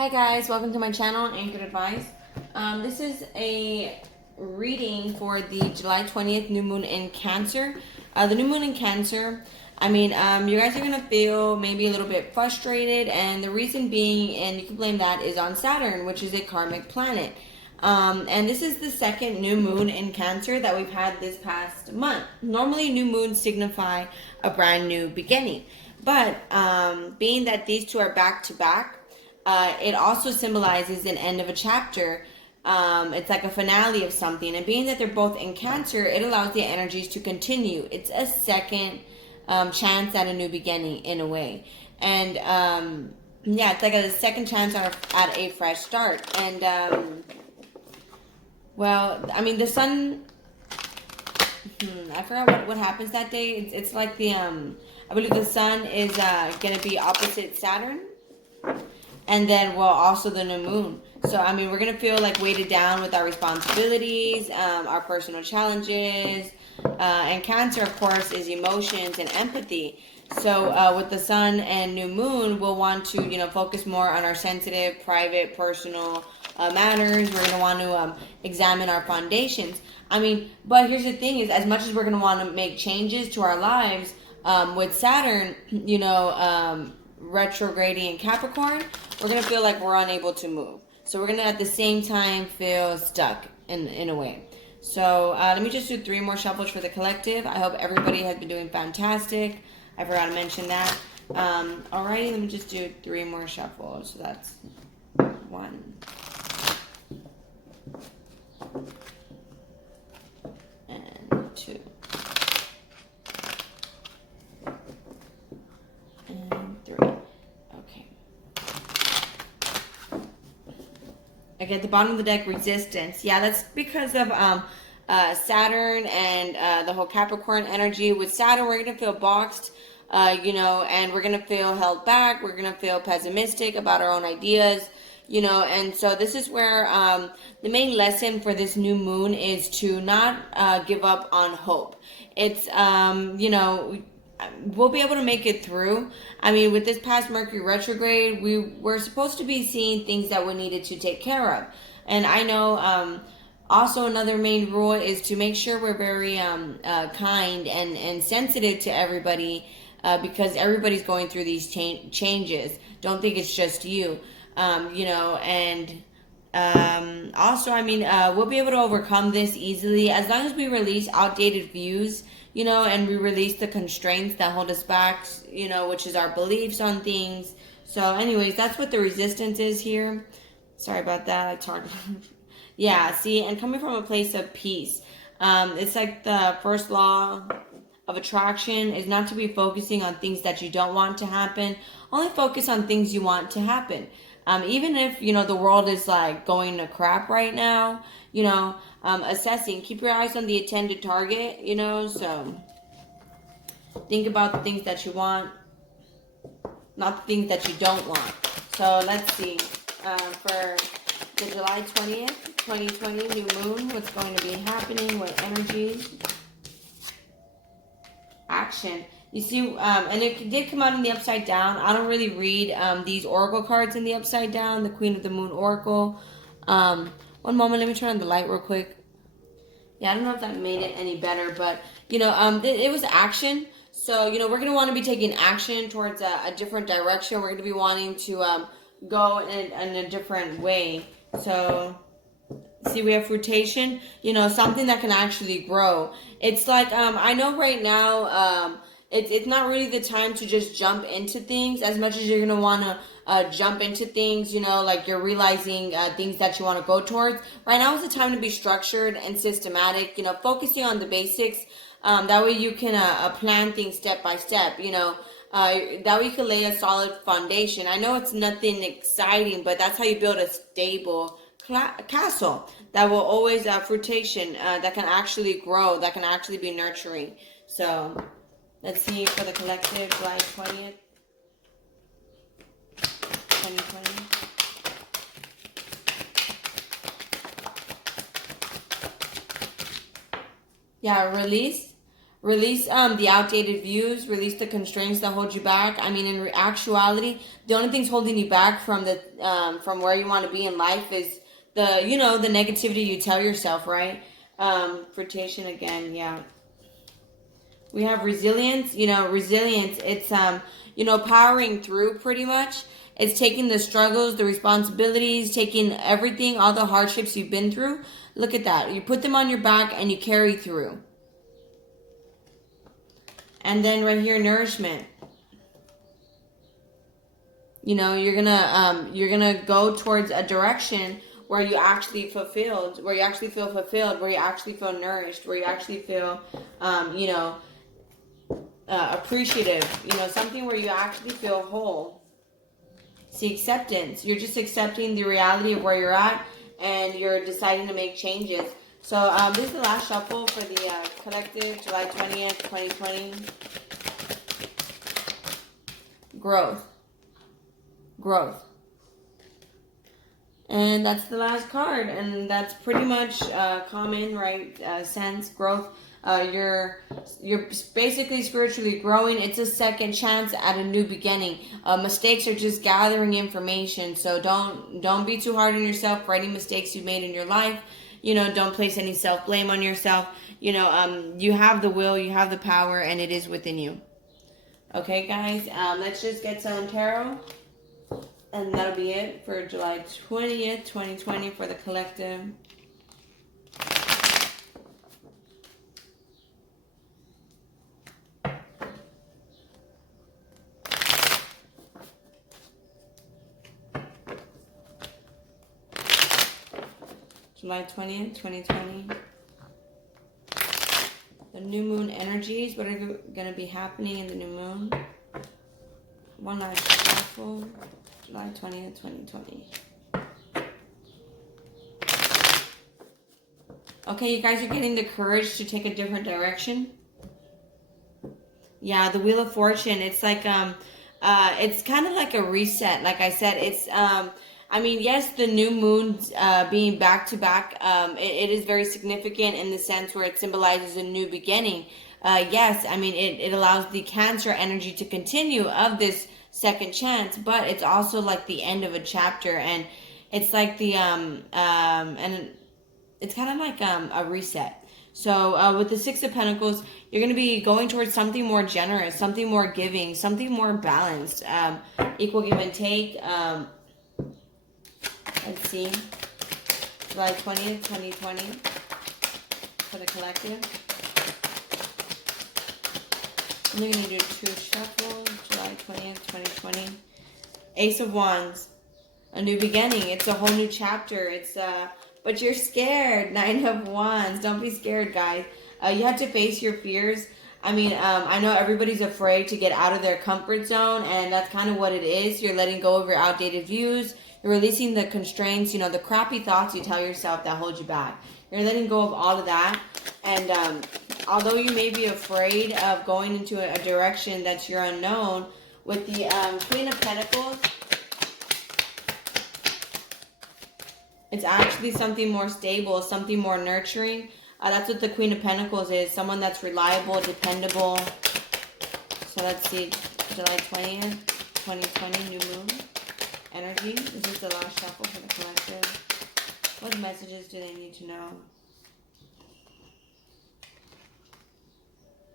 Hi guys, welcome to my channel, Anchoredadvice. This is a reading for the July 20th new moon in Cancer. The new moon in Cancer, you guys are going to feel maybe a little bit frustrated, and the reason being, and you can blame that, is on Saturn, which is a karmic planet. And this is the second new moon in Cancer that we've had this past month. Normally, new moons signify a brand new beginning. But being that these two are back to back, it also symbolizes an end of a chapter. It's like a finale of something. And being that they're both in Cancer, it allows the energies to continue. It's a second chance at a new beginning in a way. And it's like a second chance at a fresh start. And the sun, I forgot what happens that day. It's like I believe the sun is going to be opposite Saturn. And then, also the new moon. So, we're going to feel like weighted down with our responsibilities, our personal challenges. And Cancer, of course, is emotions and empathy. So, with the sun and new moon, we'll want to, focus more on our sensitive, private, personal matters. We're going to want to examine our foundations. But here's the thing is, as much as we're going to want to make changes to our lives, with Saturn, retrograding in Capricorn, we're going to feel like we're unable to move. So we're going to at the same time feel stuck in a way. So let me just do 3 more shuffles for the collective. I hope everybody has been doing fantastic. I forgot to mention that. Alrighty, let me just do 3 more shuffles. So that's 1 and 2 and 3. Okay, at the bottom of the deck, resistance. Yeah, that's because of Saturn and the whole Capricorn energy. With Saturn, we're going to feel boxed, and we're going to feel held back. We're going to feel pessimistic about our own ideas, and so this is where the main lesson for this new moon is to not give up on hope. It's, we'll be able to make it through. With this past Mercury retrograde, we were supposed to be seeing things that we needed to take care of. And I know also another main rule is to make sure we're very kind and sensitive to everybody, because everybody's going through these changes. Don't think it's just you, and also, we'll be able to overcome this easily as long as we release outdated views, and we release the constraints that hold us back, which is our beliefs on things. So anyways, that's what the resistance is here. Sorry about that. It's hard. Yeah, see, and coming from a place of peace. It's like the first law of attraction is not to be focusing on things that you don't want to happen. Only focus on things you want to happen. Even if, the world is like going to crap right now, assessing, keep your eyes on the intended target, so think about the things that you want, not the things that you don't want. So let's see, for the July 20th, 2020 new moon, what's going to be happening, what energies, action. You see, and it did come out in the upside down. I don't really read these oracle cards in the upside down, the Queen of the Moon Oracle. One moment, let me turn on the light real quick. Yeah, I don't know if that made it any better, but, it was action. So, we're going to want to be taking action towards a different direction. We're going to be wanting to go in a different way. So, see, we have fruitation, something that can actually grow. It's like, I know right now, it's not really the time to just jump into things as much as you're going to want to jump into things, like you're realizing things that you want to go towards. Right now is the time to be structured and systematic, focusing on the basics. That way you can plan things step by step, that way you can lay a solid foundation. I know it's nothing exciting, but that's how you build a stable castle that will always fruitation, that can actually grow, that can actually be nurturing. So let's see for the collective, July 20th, 2020. Yeah, release. Release the outdated views, release the constraints that hold you back. I mean, in actuality, the only things holding you back from the from where you want to be in life is the, you know, the negativity you tell yourself, right? Flirtation again, yeah. We have resilience. You know, resilience, it's you know, powering through pretty much. It's taking the struggles, the responsibilities, taking everything, all the hardships you've been through. Look at that. You put them on your back and you carry through. And then right here, nourishment. You know, you're gonna go towards a direction where you actually fulfilled, where you actually feel fulfilled, where you actually feel nourished, where you actually feel, you know, appreciative. You know, something where you actually feel whole. See, acceptance. You're just accepting the reality of where you're at, and you're deciding to make changes. So this is the last shuffle for the collective, July 20th, 2020. Growth. Growth. And that's the last card. And that's pretty much common, right? Sense, growth. You're basically spiritually growing. It's a second chance at a new beginning. Mistakes are just gathering information. So don't be too hard on yourself for any mistakes you've made in your life. You know, don't place any self-blame on yourself. You know, you have the will, you have the power, and it is within you. Okay, guys, let's just get some tarot. And that'll be it for July 20th, 2020 for the collective. July 20th, 2020. The new moon energies. What are going to be happening in the new moon? One last shuffle. July 20th, 2020. Okay, you guys are getting the courage to take a different direction. Yeah, the Wheel of Fortune. It's like, it's kind of like a reset. Like I said, it's, I mean, yes, the new moon being back to back, it is very significant in the sense where it symbolizes a new beginning. Yes, I mean, it allows the Cancer energy to continue of this second chance, but it's also like the end of a chapter, and it's like the, and it's kind of like a reset. So with the Six of Pentacles, you're going to be going towards something more generous, something more giving, something more balanced, equal give and take. Let's see. July 20th, 2020 for the collective. And you're going to do 2 shuffles. July 20th, 2020. Ace of Wands. A new beginning. It's a whole new chapter. It's but you're scared. 9 of Wands. Don't be scared, guys. You have to face your fears. I mean, I know everybody's afraid to get out of their comfort zone, and that's kind of what it is. You're letting go of your outdated views. You're releasing the constraints, you know, the crappy thoughts you tell yourself that hold you back. You're letting go of all of that. And although you may be afraid of going into a direction that you're unknown, with the Queen of Pentacles, it's actually something more stable, something more nurturing. That's what the Queen of Pentacles is. Someone that's reliable, dependable. So let's see. July 20th, 2020, new moon energy. This is the last shuffle for the collective. What messages do they need to know?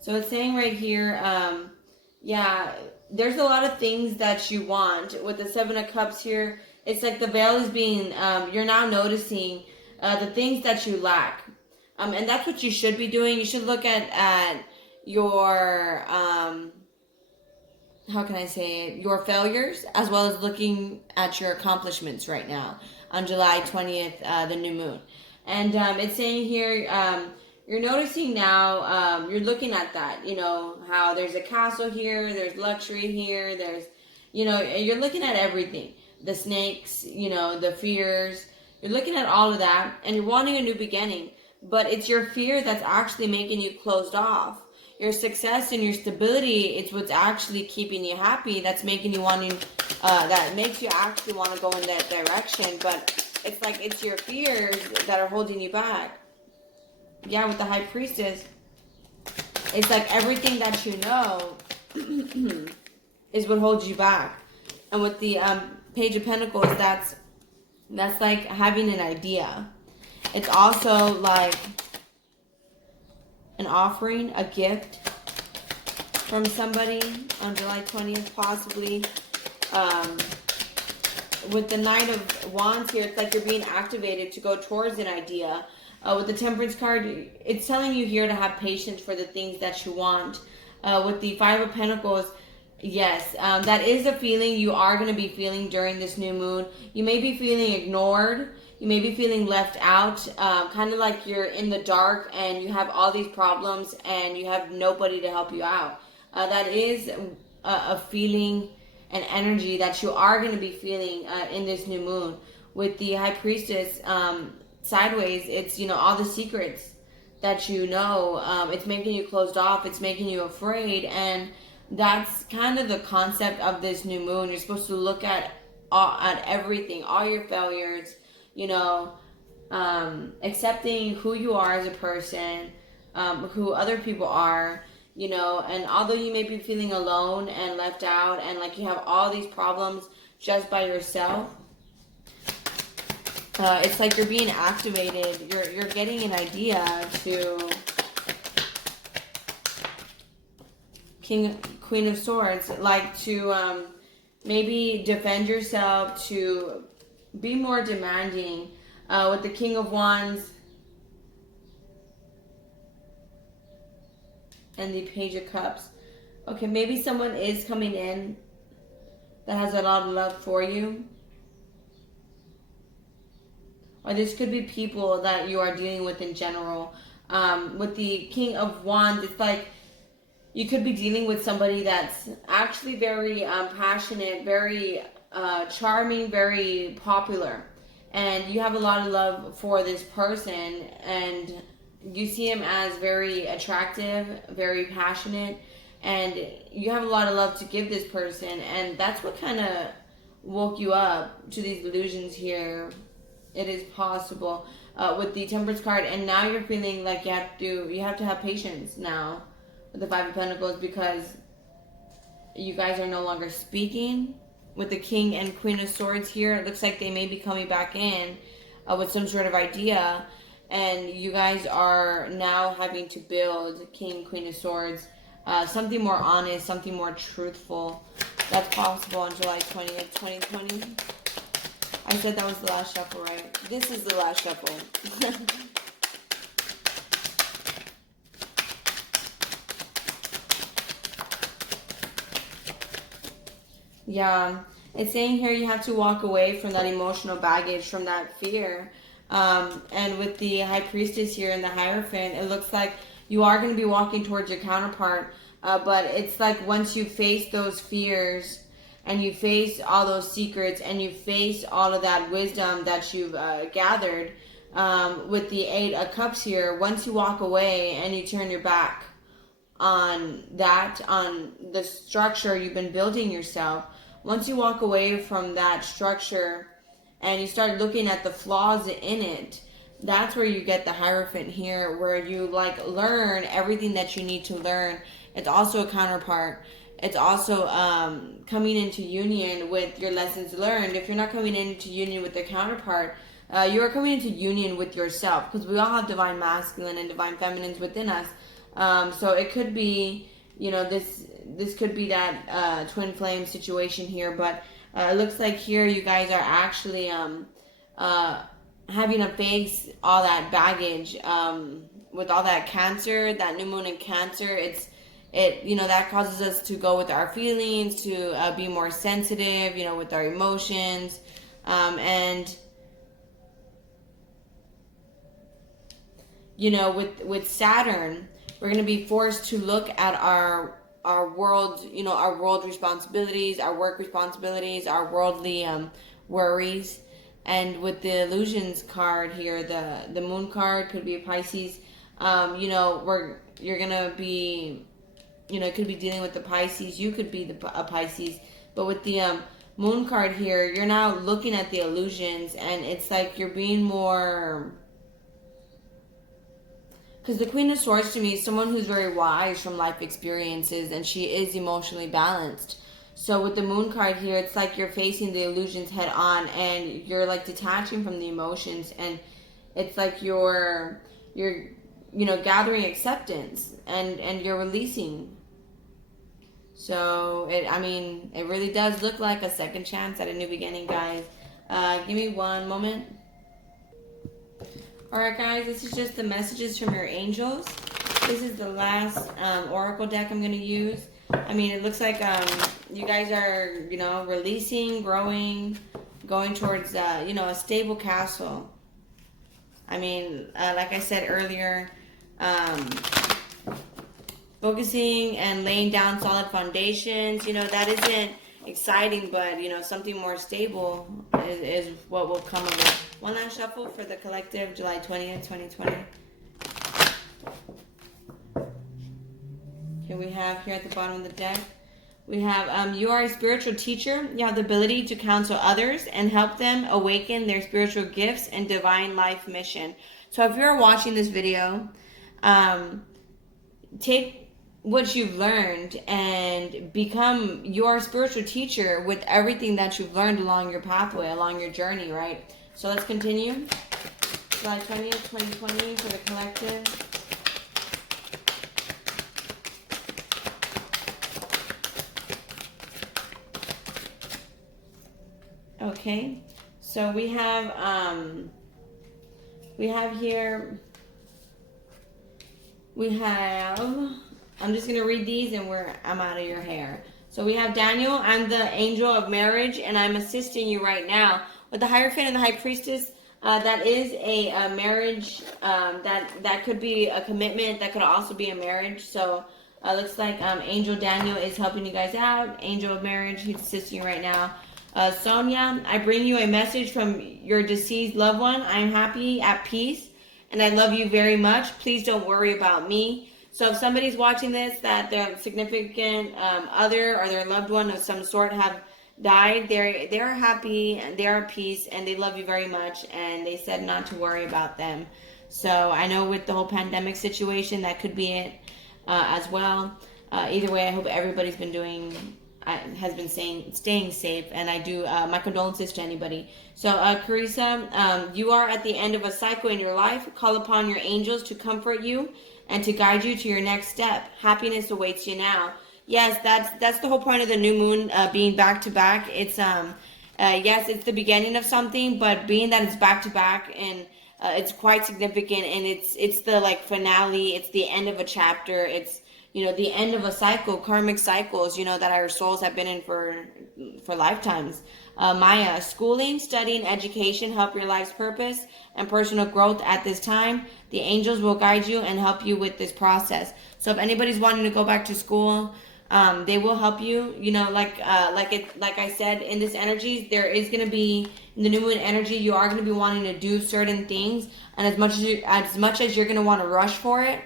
So it's saying right here, yeah, there's a lot of things that you want. With the 7 of Cups here, it's like the veil is being, you're now noticing the things that you lack. And that's what you should be doing. You should look at your, how can I say it, your failures, as well as looking at your accomplishments right now on July 20th, the new moon. And it's saying here, you're noticing now, you're looking at that, you know, how there's a castle here, there's luxury here, there's, you know, you're looking at everything. The snakes, you know, the fears. You're looking at all of that, and you're wanting a new beginning. But it's your fear that's actually making you closed off. Your success and your stability, it's what's actually keeping you happy. That's making you wanting, that makes you actually want to go in that direction. But it's like it's your fears that are holding you back. Yeah, with the High Priestess. It's like everything that you know is what holds you back. And with the Page of Pentacles, that's like having an idea. It's also like an offering, a gift from somebody on July 20th, possibly. With the Knight of Wands here, it's like you're being activated to go towards an idea. With the Temperance card, it's telling you here to have patience for the things that you want. With the Five of Pentacles, yes, that is a feeling you are going to be feeling during this new moon. You may be feeling ignored. You may be feeling left out, kind of like you're in the dark and you have all these problems and you have nobody to help you out. That is a feeling, an energy that you are going to be feeling in this new moon. With the High Priestess sideways, it's, you know, all the secrets that you know. It's making you closed off. It's making you afraid. And that's kind of the concept of this new moon. You're supposed to look at everything, all your failures, you know, accepting who you are as a person, who other people are, you know. And although you may be feeling alone and left out and like you have all these problems just by yourself, it's like you're being activated. You're getting an idea to Queen of Swords, like to maybe defend yourself, to be more demanding. With the King of Wands and the Page of Cups. Okay, maybe someone is coming in that has a lot of love for you. Or this could be people that you are dealing with in general. With the King of Wands, it's like you could be dealing with somebody that's actually very passionate, very charming, very popular. And you have a lot of love for this person. And you see him as very attractive, very passionate. And you have a lot of love to give this person. And that's what kind of woke you up to these illusions here. It is possible. With the Temperance card. And now you're feeling like you have to have patience now with the Five of Pentacles, because you guys are no longer speaking. With the King and Queen of Swords here, it looks like they may be coming back in with some sort of idea, and you guys are now having to build King, Queen of Swords, something more honest, something more truthful. That's possible on July 20th, 2020. I said that was the last shuffle, right? This is the last shuffle. Yeah, it's saying here you have to walk away from that emotional baggage, from that fear. And with the High Priestess here and the Hierophant, it looks like you are going to be walking towards your counterpart. But it's like once you face those fears and you face all those secrets and you face all of that wisdom that you've gathered, with the Eight of Cups here, once you walk away and you turn your back on that, on the structure you've been building yourself, once you walk away from that structure and you start looking at the flaws in it, that's where you get the Hierophant here, where you like learn everything that you need to learn. It's also a counterpart. It's also coming into union with your lessons learned. If you're not coming into union with the counterpart, you are coming into union with yourself, because we all have divine masculine and divine feminines within us. So it could be, you know, this could be that twin flame situation here, but it looks like here you guys are actually having to face all that baggage with all that Cancer, that new moon in Cancer. It you know, that causes us to go with our feelings, to be more sensitive, you know, with our emotions, and you know, with Saturn, we're going to be forced to look at our world, you know, our world responsibilities, our work responsibilities, our worldly worries. And with the Illusions card here, the Moon card could be a Pisces. You know, you're going to be, you know, it could be dealing with the Pisces. You could be a Pisces. But with the Moon card here, you're now looking at the illusions, and it's like you're being more... Because the Queen of Swords to me is someone who's very wise from life experiences, and she is emotionally balanced. So with the Moon card here, it's like you're facing the illusions head on, and you're like detaching from the emotions, and it's like you're gathering acceptance, and you're releasing. So it really does look like a second chance at a new beginning, guys. Give me one moment. Alright guys, this is just the messages from your angels. This is the last oracle deck I'm going to use. It looks like you guys are, releasing, growing, going towards, a stable castle. Like I said earlier, focusing and laying down solid foundations, that isn't exciting, but, something more stable is what will come of it. One last shuffle for the collective, July 20th, 2020. Okay, we have here at the bottom of the deck, we have, you are a spiritual teacher. You have the ability to counsel others and help them awaken their spiritual gifts and divine life mission. So if you're watching this video, take what you've learned and become your spiritual teacher with everything that you've learned along your pathway, along your journey, right? So let's continue. July 20th, 2020 for the collective. Okay, so we have here, I'm just going to read these and I'm out of your hair. So we have Daniel, I'm the angel of marriage and I'm assisting you right now. With the Hierophant and the High Priestess, that is a marriage, that could be a commitment, that could also be a marriage. So looks like Angel Daniel is helping you guys out. Angel of marriage, he's assisting you right now. Sonia, I bring you a message from your deceased loved one. I am happy, at peace, and I love you very much. Please don't worry about me. So if somebody's watching this, that their significant other or their loved one of some sort have died, they're happy and they're at peace and they love you very much, and they said not to worry about them. So I know with the whole pandemic situation, that could be it as well. Either way, I hope everybody's been staying safe, and I do my condolences to anybody. So Carissa, you are at the end of a cycle in your life. Call upon your angels to comfort you and to guide you to your next step. Happiness awaits you now. Yes, that's the whole point of the new moon being back to back. It's yes, it's the beginning of something, but being that it's back to back, and it's quite significant, and it's the like finale. It's the end of a chapter. It's the end of a cycle, karmic cycles, that our souls have been in for lifetimes. Maya, schooling, studying, education help your life's purpose and personal growth at this time. The angels will guide you and help you with this process. So if anybody's wanting to go back to school, they will help you. Like I said, in this energy, there is going to be, in the new moon energy, you are going to be wanting to do certain things, and as much as you're going to want to rush for it,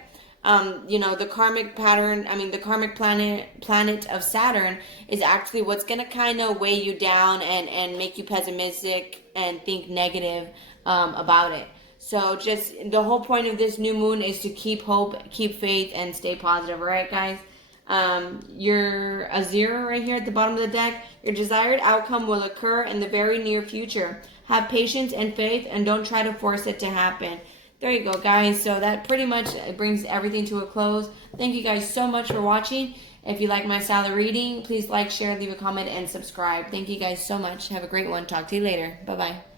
the karmic pattern, the karmic planet of Saturn is actually what's going to kind of weigh you down and make you pessimistic and think negative about it. So just the whole point of this new moon is to keep hope, keep faith, and stay positive. All right, guys? You're a 0 right here at the bottom of the deck. Your desired outcome will occur in the very near future. Have patience and faith, and don't try to force it to happen. There you go, guys. So that pretty much brings everything to a close. Thank you guys so much for watching. If you like my style of reading, please like, share, leave a comment, and subscribe. Thank you guys so much. Have a great one. Talk to you later. Bye-bye.